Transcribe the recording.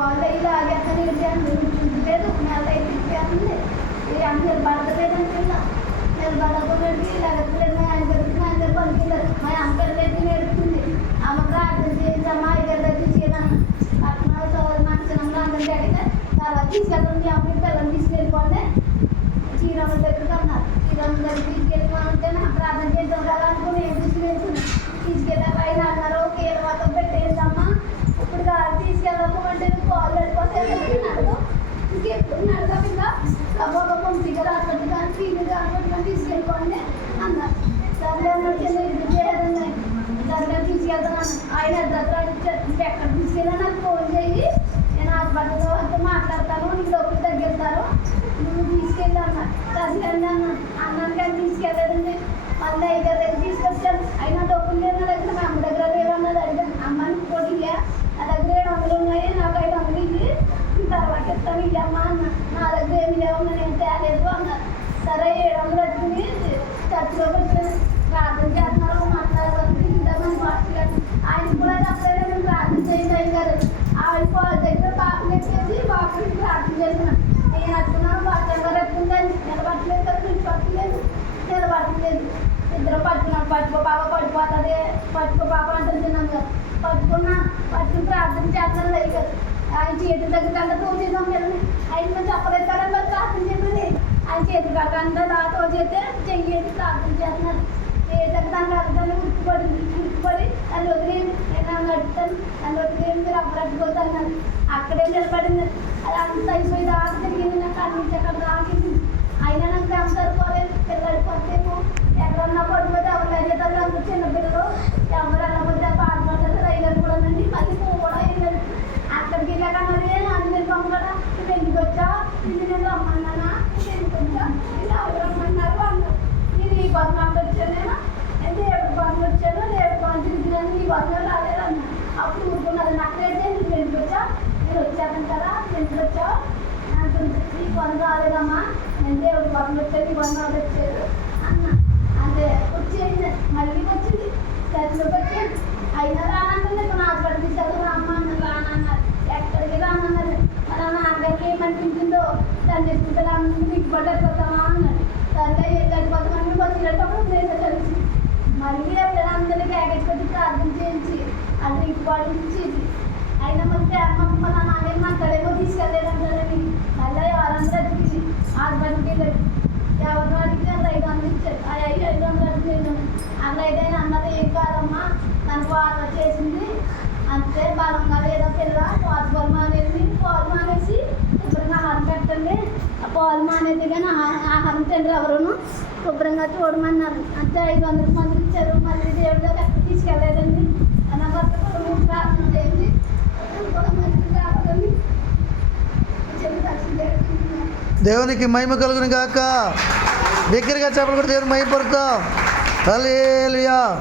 ఇలాగెత్తని లేదు నెల అయిపోయింది అందరు పడతలేదని పిల్ల నిలబడకూడదు ఇలాగెత్తలేదు ఆయన జరుగుతుంది ఆయన దగ్గర పనికిలేదు మా అమ్మకెళ్ళి నేర్పుతుంది అమ్మ ప్రార్థన చేయించమ్మా ఇక్కడ తీసుకెళ్ళాను పట్టణంలో మంచిగా అందరికీ అడిగితే తర్వాత తీసుకెళ్తాను మీ అమ్మకి పిల్లలు తీసుకెళ్ళిపోండి శ్రీరామ దగ్గరికి అన్నారు శ్రీరామ దగ్గర తీసుకెళ్ళిపోతే నా ప్రార్థన చేద్దాం కదా అనుకుని ఏం తీసుకెళ్ళా పైన అన్నారు కేర్ మొత్తం పెట్టేద్దమ్మా ఇప్పుడు తీసుకెళ్ళకపోతే పాలు వెళ్ళిపోతే నడవ ఇంకెప్పుడు నడవ ఇంకా ఒక పంపిక రాకపోతే కానీ ఫీలు రాకపోతే కానీ తీసుకెళ్ళిపోండి అన్నారు సర్లే అన్నట్టు ఇది చేయదండి సర్లే తీసుకెళ్తాను ఆయన దగ్గర ఎక్కడ తీసుకెళ్ళా నాకు ఫోన్ చేయి నేను హాస్పిటల్లో అంతా మాట్లాడతాను నీకు డబ్బులు తగ్గిస్తారు నువ్వు తీసుకెళ్ళి అన్నారు సర్లే అండి అన్నాను కానీ తీసుకెళ్ళలేదండి మళ్ళీ దగ్గర తీసుకొచ్చాను అయినా డబ్బులు లేని దగ్గర మా అమ్మ దగ్గర లేవన్నది అడిగాను అమ్మని కొడిగా నా దగ్గర 700 ఉన్నాయి నాకు 500 ఇవి తర్వాత ఇస్తాను ఇవ్వమ్మా అన్న నా దగ్గర ఏమి లేవు నేను తేలేదు అన్నారు సరే 700 వచ్చి చర్చిలోకి వచ్చాను ప్రార్థన చేస్తున్నారు మాట్లాడవచ్చు ఇంతమంది పాస్టర్ గారు ఆయన కూడా చెప్పలేదు మేము ప్రార్థన చేయండి అయ్యి గారు ఆయన దగ్గర పాపం ఎక్కేసి పాపకి ప్రార్థన చేస్తున్నాను నేను అట్టుకున్నాను పాస్టర్ గారు ఎత్తుందని నిలబట్టలేదు కదా నిలబట్టలేదు నిలబట్టలేదు ఇద్దరు పట్టుకున్నాను పట్టుకో బాబా పడిపోతుంది పట్టుకో బాబా అంటున్నాను కదా పట్టుకుని ప్రార్థన చేస్తాను అయ్యి గారు ఆయన చేతి దగ్గర కంటే తోచేద్దాం కదండి ఆయన మేము చెప్పలేదు కదా మరి ప్రార్థన చేయండి ఆయన చేతి కంటే తోచేస్తే చెయ్యేది ప్రార్థన చేస్తున్నారు చేతికి దానికి అర్థాన్ని ఉట్టుపడి దాన్ని వదిలేయండి నేను అడుగుతాను దాన్ని వదిలేయండి మీరు అప్పుడు అడ్డుకోద్దు అన్నారు అక్కడే నిలబడింది అది అంత అయిపోయి దాకా తిరిగింది నాకు అన్నించి అక్కడ దాకింది అయినా నాకు ఎంత సరిపోలేదు పిల్లలు పడితేమో ఎక్కడన్నా పడిపోతే ఎవరు అయ్యేదాన్ని అందరూ చిన్నపిల్లలు ఎవరు వెళ్ళకపోతే పాడుపడతారు రైలు కూడానండి మళ్ళీ కూడా వెళ్ళండి అక్కడికి వెళ్ళకన్నది అది నేను పంపడా నువ్వు ఎందుకు వచ్చా ఇది నేను రమ్మన్నానా ఇది ఎందుకు వచ్చా ఇది ఎవరు రమ్మన్నారు అన్నారు నేను ఈ బంధంలో వచ్చానేనా అయితే ఎప్పుడు బంధం వచ్చానో లేదు బంధం తిరిగినాను ఈ బంధం రాలేదన్నా అప్పుడు ఊరుకున్నది నాకైతే నువ్వు ఎందుకు వచ్చా నేను వచ్చాను కదా ఎందుకు వచ్చావు అంటుంది ఈ బంధం రాలేదమ్మా నేను దేవుడు బంధం వచ్చాను ఈ బంధం వచ్చాడు అన్న అంటే వచ్చేయండి మళ్ళీ వచ్చింది చర్చలోకి వచ్చాను అయినా రానంటుంది ఇప్పుడు హాస్పిటల్ తీసుకెళ్తాను అమ్మ అన్నారు రానన్నారు ఎక్కడికి రానన్నారు మరి ఆ నాన్నగారికి ఏమనిపించిందో దాన్ని తీసుకుంటే మీకు పడ్డపోతామా అన్నాడు సర్లే వెళ్ళిపోతామని వచ్చినప్పుడు నేను కలిసి మళ్ళీ అందరినీ ప్యాకేజ్ పెట్టి ప్రార్థన చేయించి అది ఇంటి పాటించేది అయినా మళ్ళీ అమ్మ మా నాన్నగారు మాట్లాడేమో తీసుకెళ్ళలేదంటారని మళ్ళీ ఎవరంతా అడిగింది హాస్పిటల్కి వెళ్ళాడు ఎవరినో అడిగితే 500 ఇచ్చారు ఆ 500 అడిగినాను అలా అయితే అన్నది ఏం కాదమ్మా తనకు ఆట చేసింది అంతే బలంగా లేదా పిల్ల పాలు మానేసి పాలు మానేసి శుభ్రంగా ఆహారం పెట్టండి ఆ పాలు మానేది కానీ ఆహారం తింటారు ఎవరును శుభ్రంగా చూడమన్నారు అంతే 500 మంది ఇచ్చారు మళ్ళీ దేవుడి దగ్గర ఎక్కడ తీసుకెళ్ళలేదండి అన్న భర్త కూడా ప్రార్థన చేయండి కూడా మంచిది రావాలని దేవునికి మహిమ కలుగును గాక. దగ్గరగా చెప్పలు కూడా దేవుని మహిమ పడతాం. హల్లెలూయా.